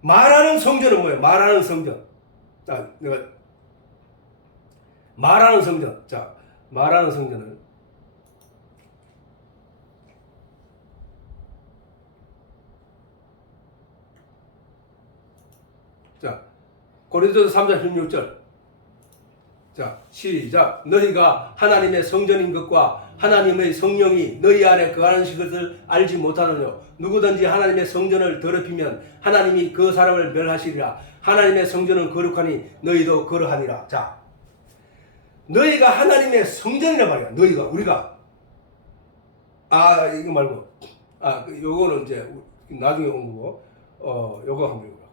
말하는 성전은 뭐야? 말하는 성전. 말하는 성전. 자, 말하는 성전은 자, 고린도서 3장 16절. 자, 시작. 너희가 하나님의 성전인 것과 하나님의 성령이 너희 안에 거하는 것을 알지 못하느냐. 누구든지 하나님의 성전을 더럽히면 하나님이 그 사람을 멸하시리라. 하나님의 성전은 거룩하니 너희도 그러하니라. 자, 너희가 하나님의 성전이란 말이야. 너희가, 우리가. 이거 말고. 요거는 이제 나중에 온 거고. 요거 한번 읽어라.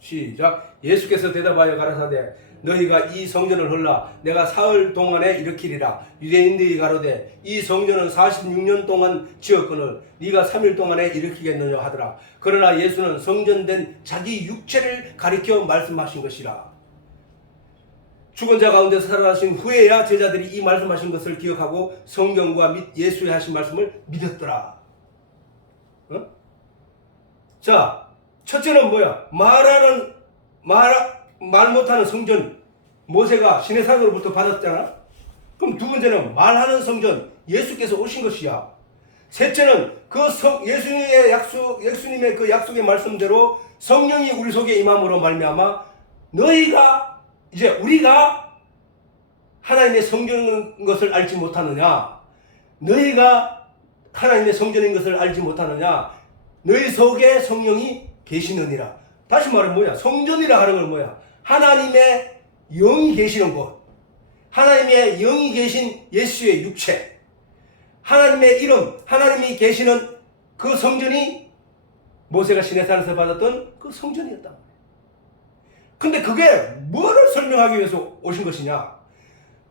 시작. 예수께서 대답하여 가라사대 너희가 이 성전을 헐라 내가 사흘 동안에 일으키리라. 유대인들이 가로되 이 성전은 46년 동안 지었거늘 네가 3일 동안에 일으키겠느냐 하더라. 그러나 예수는 성전된 자기 육체를 가리켜 말씀하신 것이라. 죽은 자 가운데서 살아나신 후에야 제자들이 이 말씀하신 것을 기억하고 성경과 예수의 하신 말씀을 믿었더라. 자, 첫째는 뭐야? 말 못하는 성전, 모세가 시내산으로부터 받았잖아. 그럼 두 번째는 말하는 성전, 예수께서 오신 것이야. 셋째는 예수님의 그 약속의 말씀대로 성령이 우리 속에 임함으로 말미암아 우리가 하나님의 성전인 것을 알지 못하느냐? 너희가 하나님의 성전인 것을 알지 못하느냐? 너희 속에 성령이 계시느니라. 다시 말해 뭐야? 성전이라 하는 건 뭐야? 하나님의 영이 계시는 곳, 하나님의 영이 계신 예수의 육체, 하나님의 이름, 하나님이 계시는 그 성전이 모세가 시내산에서 받았던 그 성전이었다. 근데 그게 뭐를 설명하기 위해서 오신 것이냐?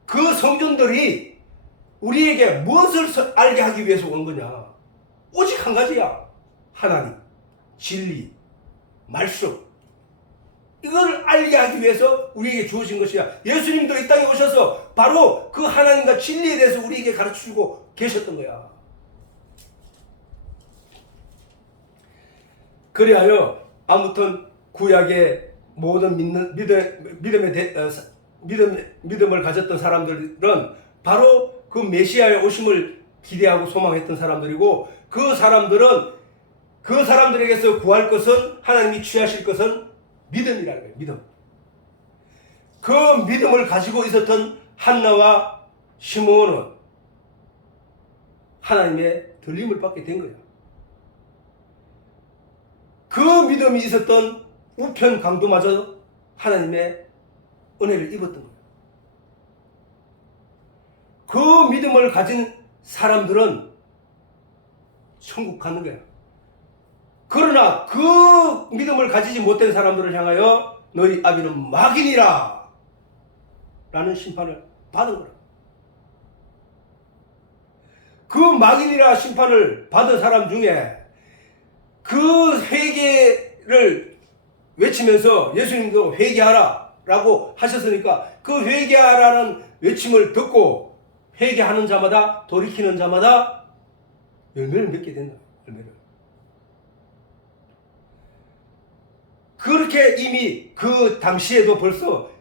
그 성전들이 우리에게 무엇을 알게 하기 위해서 온 거냐? 오직 한 가지야. 하나님, 진리, 말씀. 이걸 알게 하기 위해서 우리에게 주어진 것이야. 예수님도 이 땅에 오셔서 바로 그 하나님과 진리에 대해서 우리에게 가르쳐주고 계셨던 거야. 그리하여 아무튼 구약의 모든 믿음을 가졌던 사람들은 바로 그 메시아의 오심을 기대하고 소망했던 사람들이고, 그 사람들에게서 구할 것은, 하나님이 취하실 것은 믿음이라는 거예요. 믿음. 그 믿음을 가지고 있었던 한나와 시므온은 하나님의 들림을 받게 된 거예요. 그 믿음이 있었던 우편 강도마저 하나님의 은혜를 입었던 거예요. 그 믿음을 가진 사람들은 천국 가는 거야. 그러나 그 믿음을 가지지 못한 사람들을 향하여 너희 아비는 막인이라 라는 심판을 받은 거라. 그 막인이라 심판을 받은 사람 중에 그 회개를 외치면서 예수님도 회개하라 라고 하셨으니까, 그 회개하라는 외침을 듣고 회개하는 자마다, 돌이키는 자마다 열매를 맺게 된다. 열매를. 그렇게 이미 그 당시에도 벌써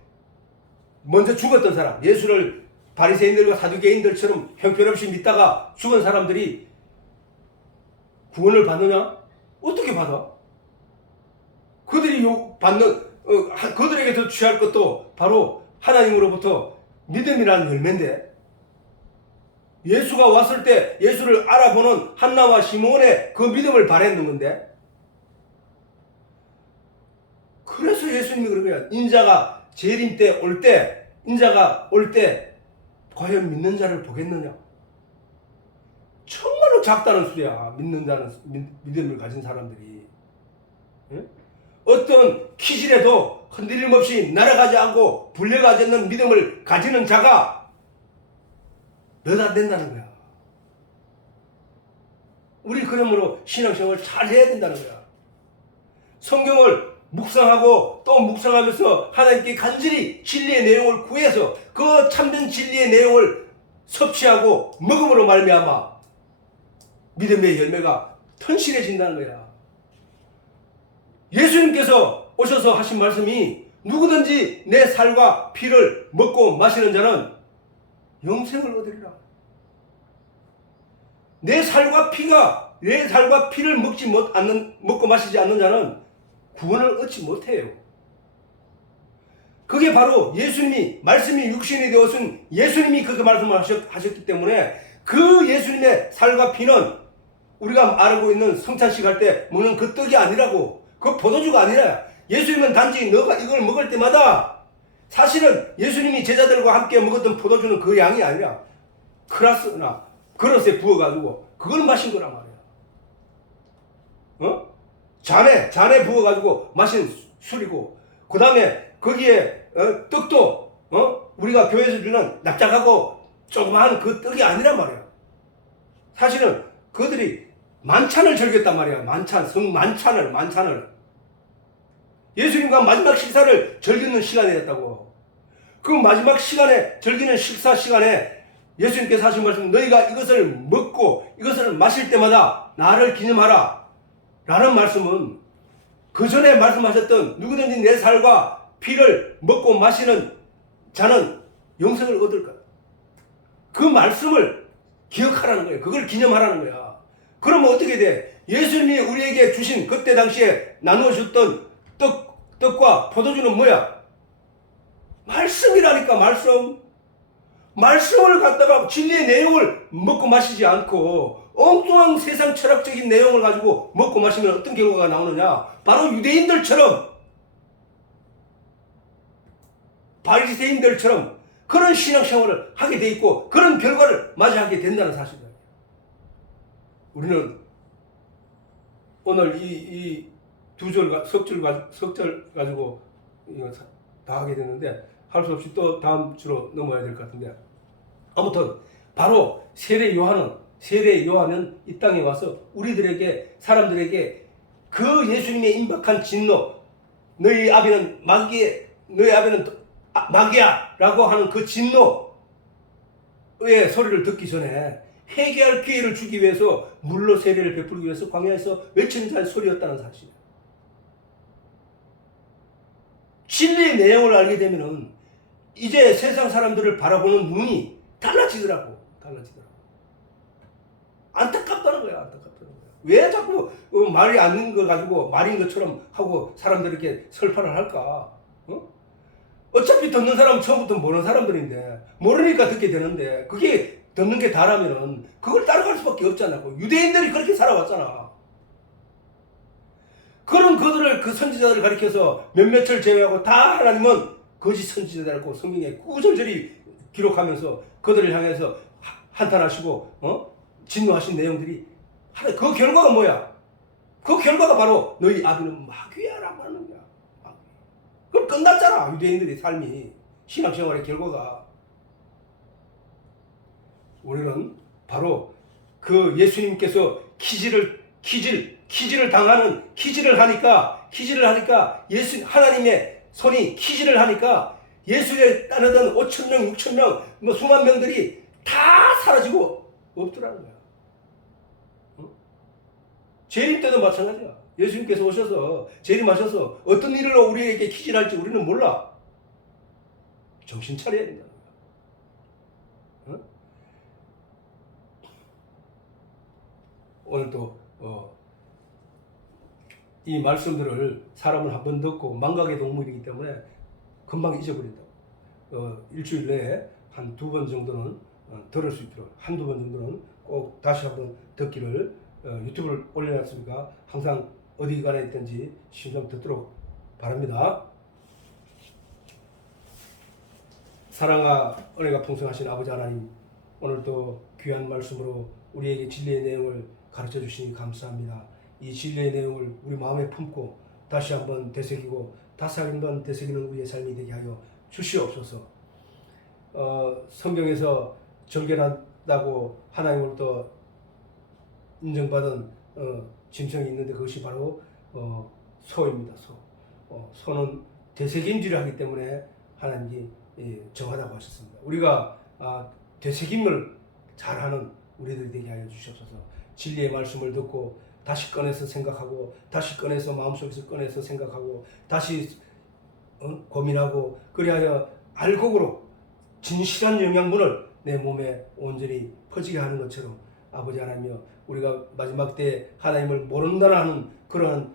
먼저 죽었던 사람, 예수를 바리새인들과 사두개인들처럼 형편없이 믿다가 죽은 사람들이 구원을 받느냐? 어떻게 받아? 그들이 그들에게서 취할 것도 바로 하나님으로부터 믿음이라는 열매인데, 예수가 왔을 때 예수를 알아보는 한나와 시므온의 그 믿음을 바랬는 건데, 그래서 예수님이 그런 거야. 인자가 재림 때 올 때, 인자가 올 때 과연 믿는 자를 보겠느냐? 정말로 작다는 소리야. 믿음을 가진 사람들이. 응? 어떤 키질에도 흔들림 없이 날아가지 않고 불려가지 않는 믿음을 가지는 자가 몇 안 된다는 거야. 우리 그러므로 신앙생활을 잘 해야 된다는 거야. 성경을 묵상하고 또 묵상하면서 하나님께 간절히 진리의 내용을 구해서 그 참된 진리의 내용을 섭취하고 먹음으로 말미암아 믿음의 열매가 튼실해진다는 거야. 예수님께서 오셔서 하신 말씀이 누구든지 내 살과 피를 먹고 마시는 자는 영생을 얻으리라. 내 살과 피를 먹고 마시지 않는 자는 구원을 얻지 못해요. 그게 바로 말씀이 육신이 되어서 예수님이 그렇게 말씀을 하셨기 때문에, 그 예수님의 살과 피는 우리가 알고 있는 성찬식 할 때 먹는 그 떡이 아니라고, 그 포도주가 아니라, 예수님은 단지 너가 이걸 먹을 때마다 사실은 예수님이 제자들과 함께 먹었던 포도주는 그 양이 아니라 크라스나 그릇에 부어가지고 그걸 마신 거란 말이야. 잔에 부어가지고 마신 술이고, 그 다음에 거기에 떡도 우리가 교회에서 주는 납작하고 조그마한 그 떡이 아니란 말이야. 사실은 그들이 만찬을 즐겼단 말이야. 만찬을 예수님과 마지막 식사를 즐기는 시간이었다고. 그 마지막 시간에, 즐기는 식사 시간에 예수님께서 하신 말씀, 너희가 이것을 먹고 이것을 마실 때마다 나를 기념하라 라는 말씀은, 그 전에 말씀하셨던 누구든지 내 살과 피를 먹고 마시는 자는 영생을 얻을 거야. 그 말씀을 기억하라는 거예요. 그걸 기념하라는 거야. 그러면 어떻게 돼? 예수님이 우리에게 주신, 그때 당시에 나누어 줬던 떡과 포도주는 뭐야? 말씀이라니까. 말씀을 갖다가 진리의 내용을 먹고 마시지 않고 엉뚱한 세상 철학적인 내용을 가지고 먹고 마시면 어떤 결과가 나오느냐? 바로 유대인들처럼 바리새인들처럼 그런 신앙생활을 하게 돼 있고 그런 결과를 맞이하게 된다는 사실이에요. 우리는 오늘 이 두 절 석절 가지고 이거 다 하게 됐는데 할 수 없이 또 다음 주로 넘어야 될 것 같은데, 아무튼 바로 세례 요한은 이 땅에 와서 우리들에게, 사람들에게 그 예수님의 임박한 진노, 너희 아비는 마귀야라고 하는 그 진노의 소리를 듣기 전에 회개할 기회를 주기 위해서 물로 세례를 베풀기 위해서 광야에서 외치는 자의 소리였다는 사실. 진리의 내용을 알게 되면은 이제 세상 사람들을 바라보는 눈이 달라지더라고. 안타깝다는 거야. 왜 자꾸 말이 아닌 거 가지고 말인 것처럼 하고 사람들에게 설파를 할까? 어차피 듣는 사람은 처음부터 모르는 사람들인데, 모르니까 듣게 되는데, 그게 듣는 게 다라면은 그걸 따라갈 수밖에 없잖아. 유대인들이 그렇게 살아왔잖아. 그런 그들을, 그 선지자들을 가리켜서 몇몇을 제외하고 다 하나님은 거짓 선지자들이라고 성경에 구절절이 기록하면서 그들을 향해서 한탄하시고 진노하신 내용들이, 그 결과가 뭐야? 그 결과가 바로 너희 아비는 마귀야라고 하는 거야. 그럼 끝났잖아. 유대인들의 삶이, 신앙생활의 결과가. 우리는 바로 그 예수님께서 키질을 하니까 하나님의 손이 키질을 하니까 예수를 따르던 5,000명, 6,000명, 수만 명들이 다 사라지고 없더라는 거야. 재림 때도 마찬가지야. 예수님께서 오셔서 재림하셔서 어떤 일로 우리에게 키질할지 우리는 몰라. 정신 차려야 된다. 오늘도 이 말씀들을 사람을 한번 듣고 망각의 동물이기 때문에 금방 잊어버린다. 일주일 내에 한 2번 정도는 들을 수 있도록, 한두 번 정도는 꼭 다시 한번 듣기를, 유튜브를 올려놨으니까 항상 어디 가나 있든지 심정 듣도록 바랍니다. 사랑과 은혜가 풍성하신 아버지 하나님, 오늘도 귀한 말씀으로 우리에게 진리의 내용을 가르쳐 주시니 감사합니다. 이 진리의 내용을 우리 마음에 품고 다시 한번 되새기고 다시 한번 되새기는 우리의 삶이 되게 하여 주시옵소서. 성경에서 정결하다고 하나님으로부터 인정받은 짐승이 있는데 그것이 바로 소입니다. 소는 되새김질을 하기 때문에 하나님이 정하다고 하셨습니다. 우리가 되새김을 잘하는 우리들이 되게 하여 주시옵소서. 진리의 말씀을 듣고 다시 꺼내서 생각하고, 다시 꺼내서 마음속에서 꺼내서 생각하고, 다시 고민하고, 그리하여 알곡으로 진실한 영양분을 내 몸에 온전히 퍼지게 하는 것처럼, 아버지 하나님이여, 우리가 마지막 때 하나님을 모른다는 하는 그러한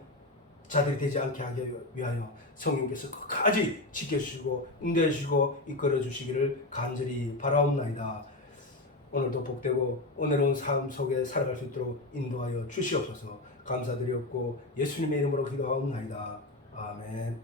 자들이 되지 않게 하기 위하여 성령께서 끝까지 지켜주시고 인도해주시고 이끌어주시기를 간절히 바라옵나이다. 오늘도 복되고 은혜로운 삶 속에 살아갈 수 있도록 인도하여 주시옵소서. 감사드리옵고 예수님의 이름으로 기도하옵나이다. 아멘.